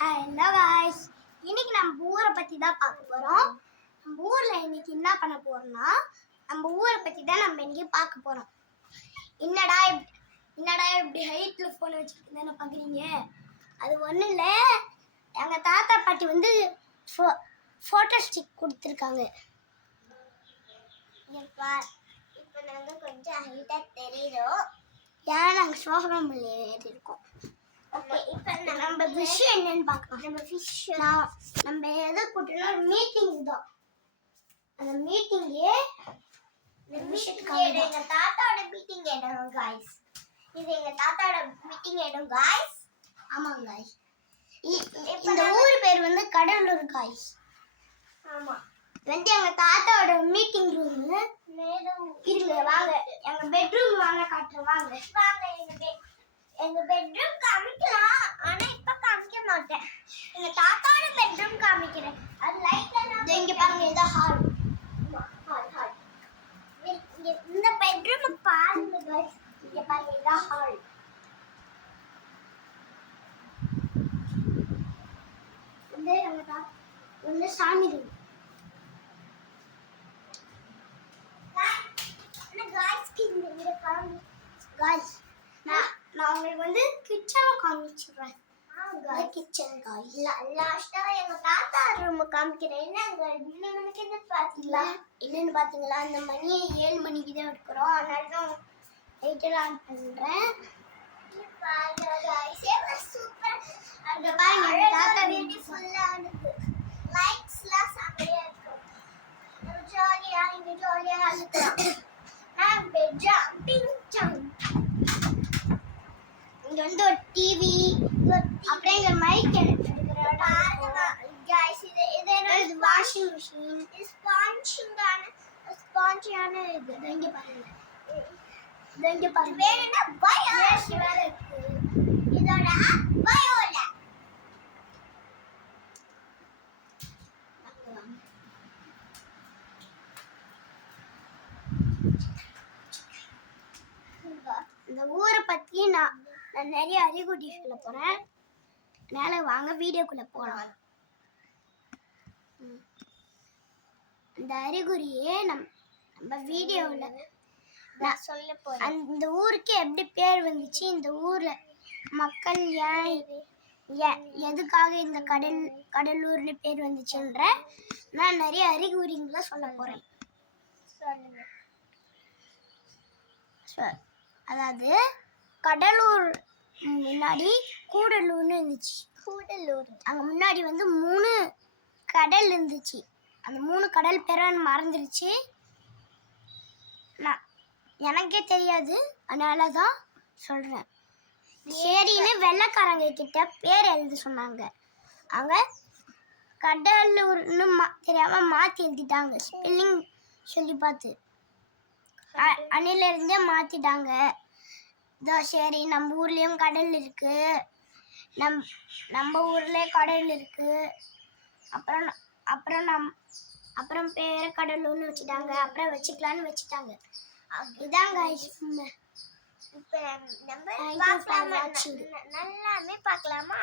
Hello guys, இன்னைக்கு நம்ம ஊரை பற்றி தான் பார்க்க போகிறோம். நம்ம ஊரில் இன்னைக்கு என்ன பண்ண போகிறோம்னா, நம்ம ஊரை பற்றி தான் நம்ம இன்னைக்கு பார்க்க போகிறோம். என்னடா இப்படி ஹைட்டில் ஃபோன் வச்சுட்டு தானே பார்க்குறீங்க? அது ஒன்றும் இல்லை, எங்கள் தாத்தா பாட்டி வந்து ஃபோட்டோ ஸ்டிக் கொடுத்துருக்காங்க. இப்போ நாங்கள் கொஞ்சம் ஹைட்டாக தெரியுறோம், ஏன்னா நாங்கள் சோகமில் ஏறி இருக்கோம். ஓகே, இப்போ நம்ம விஷயம் என்னன்னு பார்க்கலாம். நம்ம எதை கூட்டணும், ஒரு மீட்டிங் தான். அந்த மீட்டிங்கே எங்க தாத்தாவோட மீட்டிங் இடம் காய்ஸ். இது எங்க தாத்தாவோட மீட்டிங் இடம் காய்ஸ். ஆமாங்க காய்ஸ், இந்த ஊர் பேர் வந்து கடலூர் காய்ஸ். ஆமா, வந்து எங்க தாத்தாவோட மீட்டிங் ரூம் இருக்கு. வாங்க எங்க பெட்ரூம் வாங்க காட்டுறேன். வாங்க எங்க பெட்ரூம் காமிக்கலாம், ஆனா இப்ப காமிக்க மாட்டேன். எங்க தாத்தாவோட பெட்ரூம் காமிக்கிறேன். அது லைட்ல இங்க பாருங்க, இது ஹால். ஹால் இந்த பெட்ரூம் பாருங்க गाइस. இங்க பாருங்க, இது ஹால். இந்த எங்க தாத்தா இந்த சாமி ரூம். गाइस நான் உங்களுக்கு வந்து கிச்சனை காமிச்சிடுறேன். கிச்சன் காய்ஸ், லாஸ்டா எங்க தாத்தா ரூம் காமிக்கிறேன். என்னன்னு பாத்தீங்களா? அந்த மணி 7 மணிக்கு தான் எடுக்கிறோம், அதனால தான் லைட்டெல்லாம் ஆன் பண்றேன். சூப்பர். அங்க பாருங்க, எங்க தாத்தா பியூட்டிஃபுல்லா இருக்கு. லைட்ஸ்லாம் செமையா இருக்கு. ஜாலியா இருக்கு. நான் பெட் ஜம்பிங் இங்க வந்து ஒரு டிவி, அப்புறம் இங்க மைக் எடுத்துக்கிறோம். பாருங்க गाइस, இது வாஷிங் மெஷின். ஸ்பாஞ்சான இது. இங்க பாருங்க, வேணும்னா பயோ வேற இருக்கு. இதோட பயோல இந்த ஊரை பத்தி நான் நிறைய அறிகுறி சொல்ல போறேன். மேல வாங்க வீடியோக்குள்ள போலாம். அந்த அறிகுறியே நம்ம வீடியோவில் நான் சொல்ல போறேன். அந்த ஊருக்கு எப்படி பேர் வந்துச்சு, இந்த ஊர்ல மக்கள் எதுக்காக இந்த கடலூர்னு பேர் வந்துச்சுன்ற நான் நிறைய அறிகுறிங்களை சொல்ல போறேன். அதாவது கடலூர் முன்னாடி கூடலூர்னு இருந்துச்சு. அங்கே முன்னாடி வந்து 3 கடல் இருந்துச்சு. அந்த 3 கடல் பேரை மறந்துருச்சு, எனக்கே தெரியாது, அதனால தான் சொல்கிறேன். சரின்னு வெள்ளைக்காரங்க கிட்ட பேர் எழுத சொன்னாங்க. அவங்க கடலூர்னு தெரியாமல் மாற்றி எழுதிட்டாங்க. ஸ்பெல்லிங் சொல்லி பார்த்து அணிலிருந்தே மாற்றிட்டாங்க. சரி, நம்ம ஊர்லேயும் கடல் இருக்கு, நம்ம ஊர்லேயே கடல் இருக்கு. அப்புறம் பேரை கடலூர்னு வச்சுட்டாங்க. அப்புறம் வச்சுக்கலான்னு வச்சுட்டாங்க. இதான் गाइस. இப்போ நம்ம நல்லாமே பார்க்கலாமா?